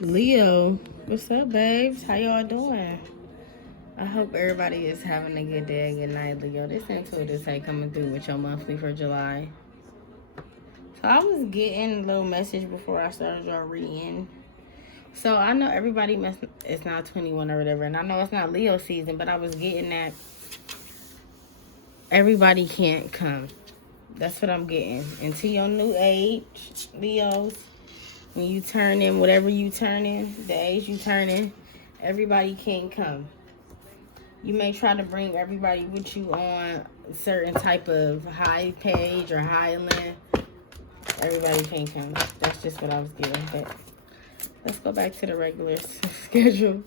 Leo, what's up, babes? How y'all doing? I hope everybody is having a good day and good night, Leo. This intuitive say coming through with your monthly for July. So I was getting a little message before I started y'all reading. So I know everybody it's not 21 or whatever, and I know it's not Leo season, but I was getting that everybody can't come. That's what I'm getting. Into your new age, Leos. When you turn in, whatever you turn in, the age you turn in, everybody can't come. You may try to bring everybody with you on a certain type of high page or highland. Everybody can't come. That's just what I was getting. But let's go back to the regular schedule.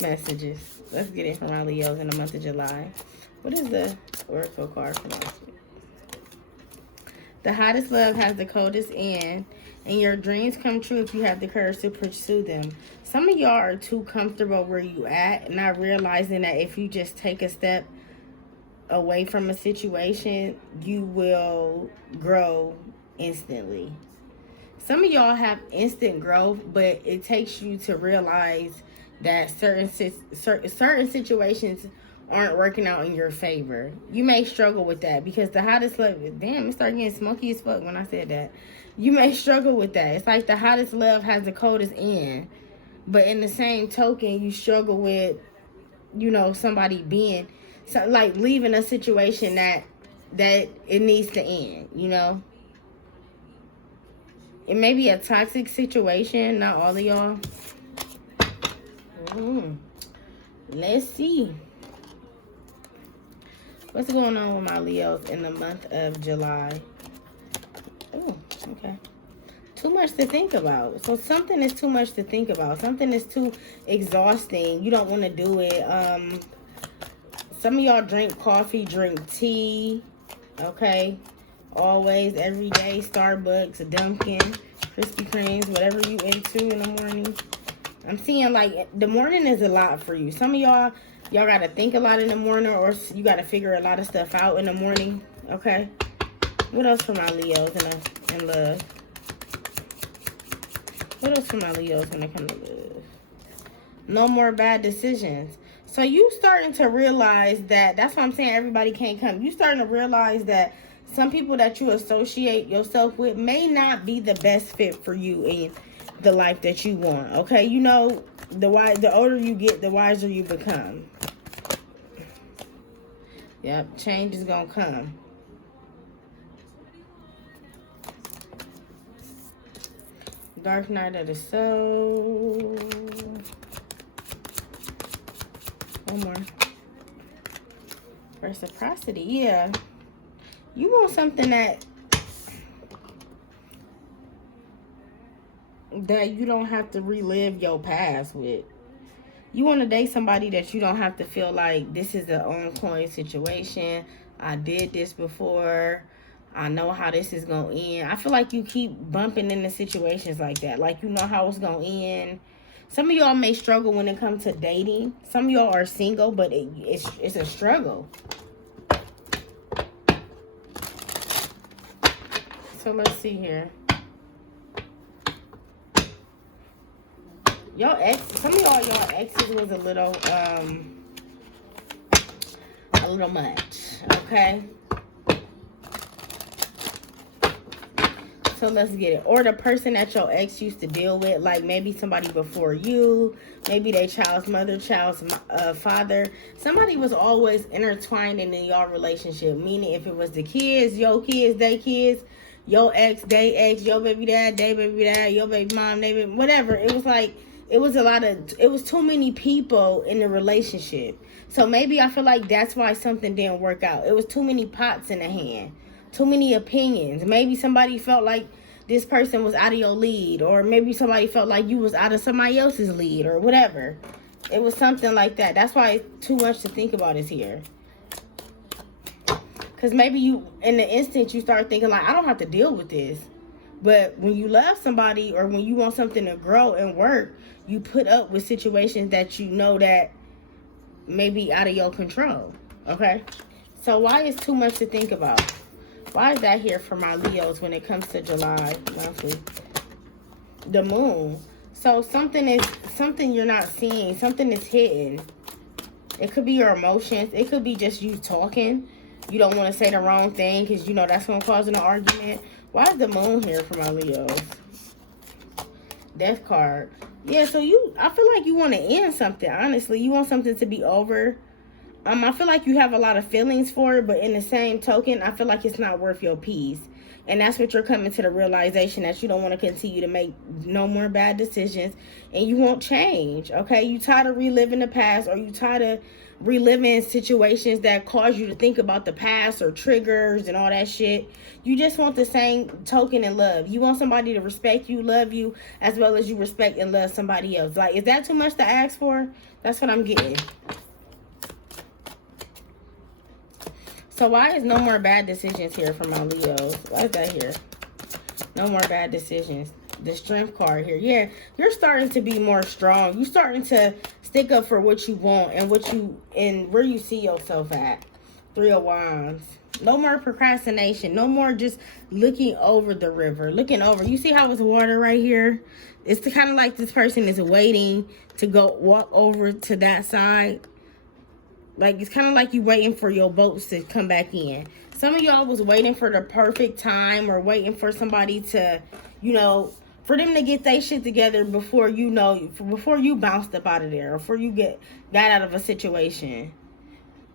Messages. Let's get it from our Leos in the month of July. What is the oracle card for us? The hottest love has the coldest end, and your dreams come true if you have the courage to pursue them. Some of y'all are too comfortable where you at, not realizing that if you just take a step away from a situation, you will grow instantly. Some of y'all have instant growth, but it takes you to realize that certain situations aren't working out in your favor. You may struggle with that because the hottest love, damn, it started getting smoky as fuck when I said that. You may struggle with that. It's like the hottest love has the coldest end. But in the same token, you struggle with, somebody being, like leaving a situation that it needs to end, It may be a toxic situation, not all of y'all. Let's see. What's going on with my Leos in the month of July? Oh, okay. Too much to think about. So something is too much to think about. Something is too exhausting. You don't want to do it. Some of y'all drink coffee, drink tea. Okay. Always, every day, Starbucks, Dunkin', Krispy Kremes, whatever you into in the morning. I'm seeing like the morning is a lot for you. Some of y'all got to think a lot in the morning, or you got to figure a lot of stuff out in the morning. Okay. What else for my Leos in love? What else for my Leos when it comes to love? No more bad decisions. So you starting to realize that's what I'm saying everybody can't come. You starting to realize that some people that you associate yourself with may not be the best fit for you in the life that you want. Okay, the older you get, the wiser you become. Yep, change is gonna come. Dark night of the soul. One more. Reciprocity, yeah. You want something that you don't have to relive your past with. You want to date somebody that you don't have to feel like this is an ongoing situation. I did this before. I know how this is going to end. I feel like you keep bumping into situations like that. Like you know how it's going to end. Some of y'all may struggle when it comes to dating. Some of y'all are single, but it's a struggle. So let's see here. Some of y'all exes was a little much, okay? So let's get it. Or the person that your ex used to deal with, like maybe somebody before you, maybe their child's mother, child's father. Somebody was always intertwined in y'all relationship, meaning if it was the kids, your kids, they kids, your ex, they ex, your baby dad, they baby dad, your baby mom, they baby, whatever. It was like, it was too many people in the relationship. So maybe I feel like that's why something didn't work out. It was too many pots in the hand. Too many opinions. Maybe somebody felt like this person was out of your lead. Or maybe somebody felt like you was out of somebody else's lead. Or whatever. It was something like that. That's why too much to think about is here. Because maybe you, in the instant, you start thinking like, I don't have to deal with this. But when you love somebody or when you want something to grow and work, you put up with situations that you know that may be out of your control. Okay? So why is too much to think about? Why is that here for my Leos when it comes to July monthly? The moon. So something you're not seeing. Something is hidden. It could be your emotions. It could be just you talking. You don't want to say the wrong thing because you know that's going to cause an argument. Why is the moon here for my Leos? Death card. Yeah, so I feel like you want to end something, honestly. You want something to be over. I feel like you have a lot of feelings for it, but in the same token, I feel like it's not worth your peace. And that's what you're coming to the realization, that you don't want to continue to make no more bad decisions and you won't change, okay? You tired of reliving the past, or you tired of reliving situations that cause you to think about the past or triggers and all that shit. You just want the same token in love. You want somebody to respect you, love you, as well as you respect and love somebody else. Like, is that too much to ask for? That's what I'm getting. So why is no more bad decisions here for my Leos? Why is that here? No more bad decisions. The Strength card here. Yeah, you're starting to be more strong. You're starting to stick up for what you want and where you see yourself at. 3 of Wands. No more procrastination. No more just looking over the river. Looking over. You see how it's water right here? It's kind of like this person is waiting to go walk over to that side. Like, it's kind of like you waiting for your boats to come back in. Some of y'all was waiting for the perfect time, or waiting for somebody to, you know, for them to get their shit together before before you bounced up out of there, or before you got out of a situation.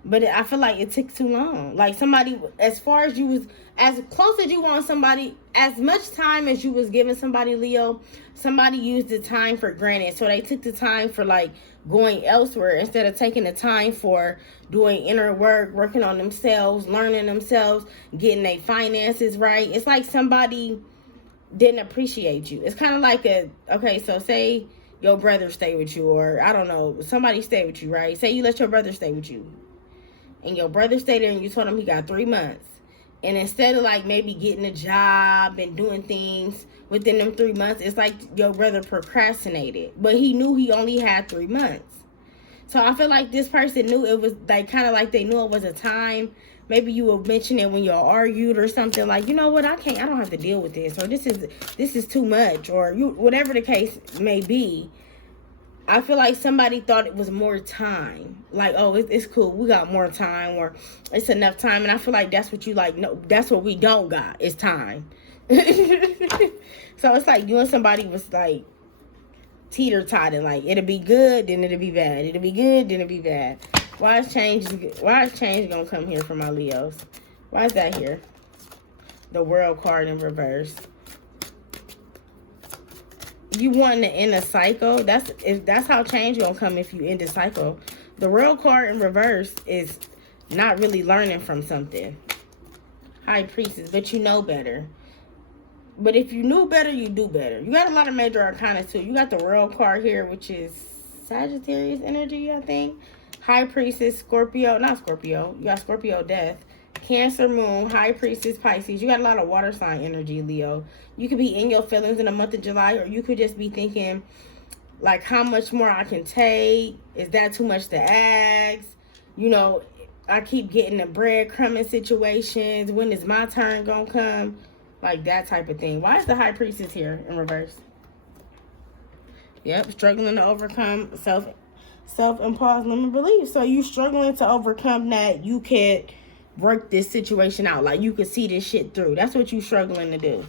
But I feel like it took too long. Like, somebody, as close as you want somebody, as much time as you was giving somebody, Leo, somebody used the time for granted. So they took the time for, like, going elsewhere instead of taking the time for doing inner work, working on themselves, learning themselves, getting their finances right. It's like somebody didn't appreciate you. It's kind of like okay, so say your brother stay with you, or I don't know, somebody stay with you, right? Say you let your brother stay with you. And your brother stayed there and you told him he got 3 months. And instead of, like, maybe getting a job and doing things within them 3 months, it's like your brother procrastinated. But he knew he only had 3 months. So I feel like this person knew it was, like, kind of like they knew it was a time. Maybe you would mention it when y'all argued or something, like, you know what, I don't have to deal with this, or this is too much, or whatever the case may be. I feel like somebody thought it was more time. Like, oh, it's cool, we got more time, or it's enough time. And I feel like that's what you like. No, that's what we don't got, is time. So it's like you and somebody was like teeter-totting. Like, it'll be good, then it'll be bad. It'll be good, then it'll be bad. Why is change gonna come here for my Leos? Why is that here? The World card in reverse. You wanting to end a cycle. That's how change gonna come, if you end a cycle. The World card in reverse is not really learning from something. High Priestess, but you know better. But if you knew better, you do better. You got a lot of major arcana too. You got the World card here, which is Sagittarius energy, I think. High Priestess, Scorpio, not Scorpio. You got Scorpio death. Cancer, Moon, High Priestess, Pisces. You got a lot of water sign energy, Leo. You could be in your feelings in the month of July, or you could just be thinking, like, how much more I can take? Is that too much to ask? You know, I keep getting the breadcrumbing situations. When is my turn gonna come? Like, that type of thing. Why is the High Priestess here in reverse? Yep, struggling to overcome self-imposed limiting beliefs. So you struggling to overcome that. You could work this situation out. Like, you could see this shit through. That's what you struggling to do.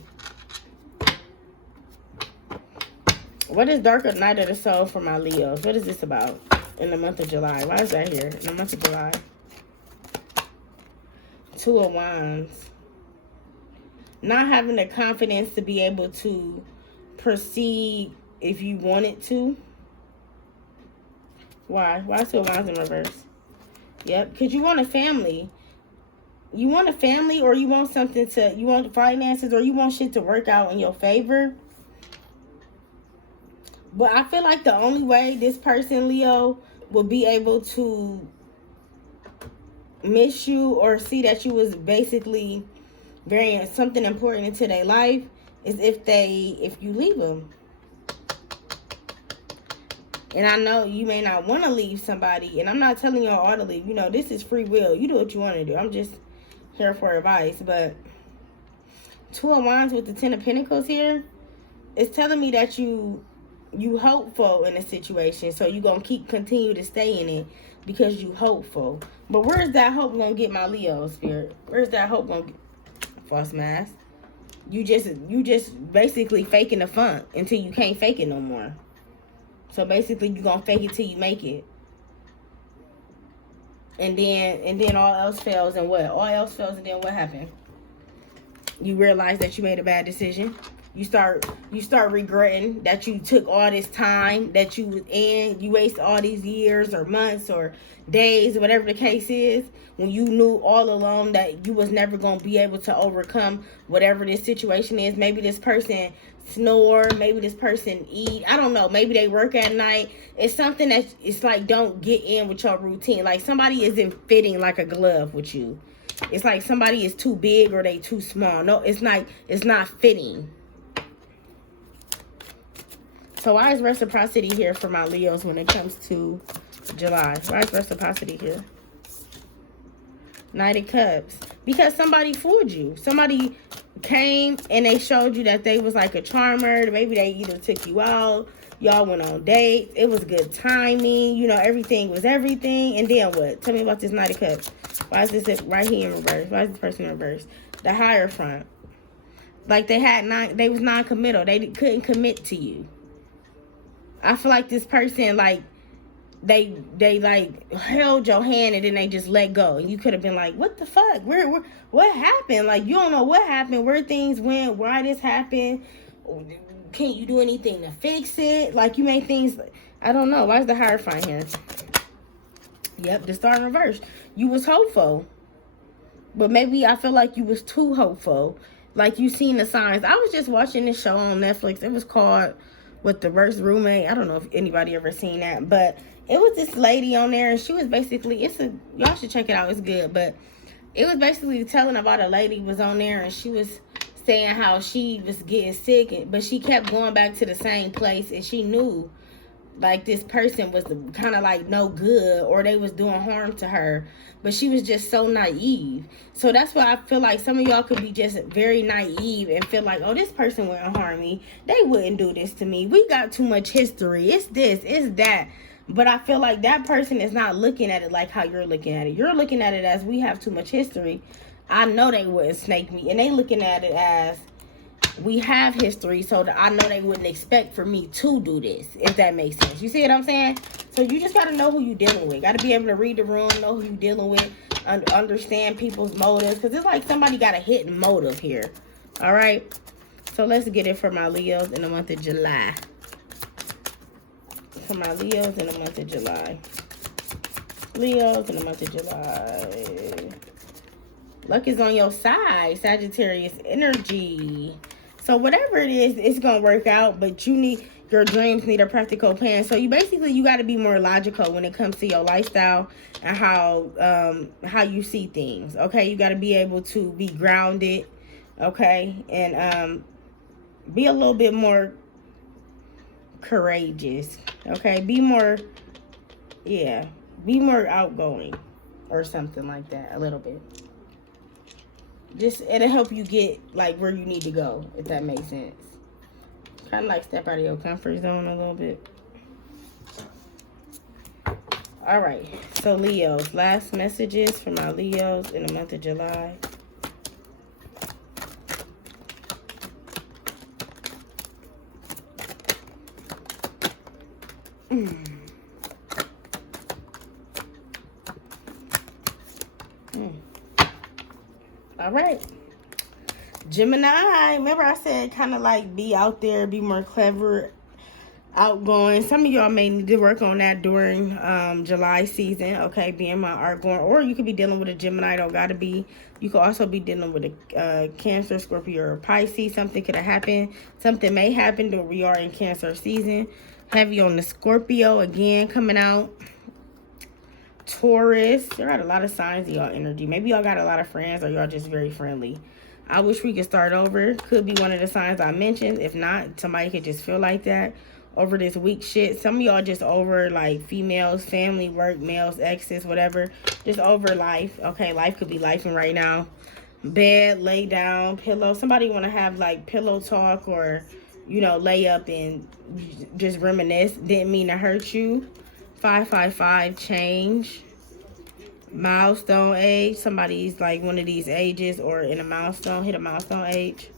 What is Darker Night of the Soul for my Leos? What is this about in the month of July? Why is that here in the month of July? 2 of Wands. Not having the confidence to be able to proceed if you wanted to. Why? Why 2 of Wands in reverse? Yep, because you want a family. You want a family, or you want you want finances, or you want shit to work out in your favor. But I feel like the only way this person, Leo, will be able to miss you or see that you was basically very something important into their life is if you leave them. And I know you may not want to leave somebody, and I'm not telling y'all all to leave. You know, this is free will. You do what you want to do. I'm just here for advice. But 2 of Wands with the 10 of Pentacles here. it's telling me that you hopeful in a situation, so you gonna continue to stay in it because you hopeful. But where's that hope gonna get, my Leo spirit? Where's that hope gonna get? False mask. You just basically faking the funk until you can't fake it no more. So basically you gonna fake it till you make it. And then all else fails, and what? All else fails, and then what happened? You realize that you made a bad decision. You start regretting that you took all this time that you was in. You wasted all these years or months or days, whatever the case is, when you knew all along that you was never going to be able to overcome whatever this situation is. Maybe this person snore, maybe this person eat, I don't know, maybe they work at night. It's something that it's like, don't get in with your routine. Like somebody isn't fitting like a glove with you. It's like somebody is too big or they too small. No, it's not fitting. So why is reciprocity here for my Leos when it comes to July? Why is reciprocity here? Knight of Cups. Because somebody fooled you. Somebody came and they showed you that they was like a charmer. Maybe they either took you out, y'all went on dates, it was good timing, you know, everything was everything. And then what? Tell me about this Knight of Cups. Why is this right here in reverse? Why is this person in reverse? The Hierophant. Like they was non-committal. They couldn't commit to you. I feel like this person, like, they like held your hand and then they just let go. And you could have been like, what the fuck? What happened? Like, you don't know what happened, where things went, why this happened. Can't you do anything to fix it? Like, you made things, I don't know. Why is the Hierophant here? Yep, the Star in reverse. You was hopeful. But maybe I feel like you was too hopeful. Like, you seen the signs. I was just watching this show on Netflix. It was called With the Worst Roommate. I don't know if anybody ever seen that. But it was this lady on there. And she was basically, y'all should check it out. It's good. But it was basically telling about a lady was on there. And she was saying how she was getting sick. But she kept going back to the same place. And she knew, like, this person was kind of like no good, or they was doing harm to her, but she was just so naive. So that's why I feel like some of y'all could be just very naive and feel like, oh, this person wouldn't harm me, they wouldn't do this to me, we got too much history, it's this, it's that. But I feel like that person is not looking at it like how you're looking at it. You're looking at it as, we have too much history, I know they wouldn't snake me. And they looking at it as, we have history, so that I know they wouldn't expect for me to do this, if that makes sense. You see what I'm saying? So you just got to know who you're dealing with. Got to be able to read the room, know who you're dealing with, understand people's motives. Because it's like somebody got a hidden motive here. All right? So let's get it for my Leos in the month of July. For my Leos in the month of July. Leos in the month of July. Luck is on your side, Sagittarius energy. So whatever it is, it's going to work out, but your dreams need a practical plan. So you got to be more logical when it comes to your lifestyle and how you see things, okay? You got to be able to be grounded, okay? And be a little bit more courageous, okay? Be more outgoing or something like that, a little bit. Just, it'll help you get, like, where you need to go, if that makes sense. Kind of like step out of your comfort zone a little bit. All right. So, Leos. Last messages for my Leos in the month of July. All right. Gemini, remember I said kind of like be out there, be more clever, outgoing. Some of y'all may need to work on that during July season, okay? Being my outgoing, or you could be dealing with a Gemini, don't gotta be. You could also be dealing with a Cancer, Scorpio, or Pisces. Something could have happened. Something may happen during we are in Cancer season. Heavy on the Scorpio again coming out. Taurus, there got a lot of signs in y'all energy. Maybe y'all got a lot of friends, or y'all just very friendly. I wish we could start over. Could be one of the signs I mentioned. If not, somebody could just feel like that over this weak shit. Some of y'all just over, like, females, family, work, males, exes, whatever. Just over life. Okay, life could be lifing right now. Bed, lay down, pillow. Somebody want to have, like, pillow talk, or you know, lay up and just reminisce. Didn't mean to hurt you. 555 change. Milestone age. Somebody's like one of these ages or in a milestone, hit a milestone age.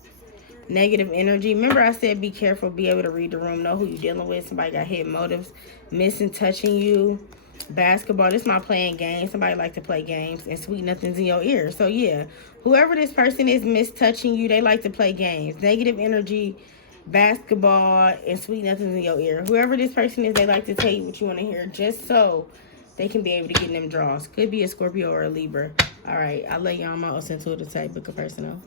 Negative energy. Remember I said be careful, be able to read the room, know who you're dealing with. Somebody got hidden motives. Missing touching you. Basketball. This is my playing games. Somebody like to play games. And sweet nothings in your ear. So yeah, whoever this person is mistouching you, they like to play games. Negative energy, basketball, and sweet nothings in your ear. Whoever this person is, they like to tell you what you want to hear just so they can be able to get in them draws. Could be a Scorpio or a Libra. All right, I love y'all. I'm also into the type book of personal.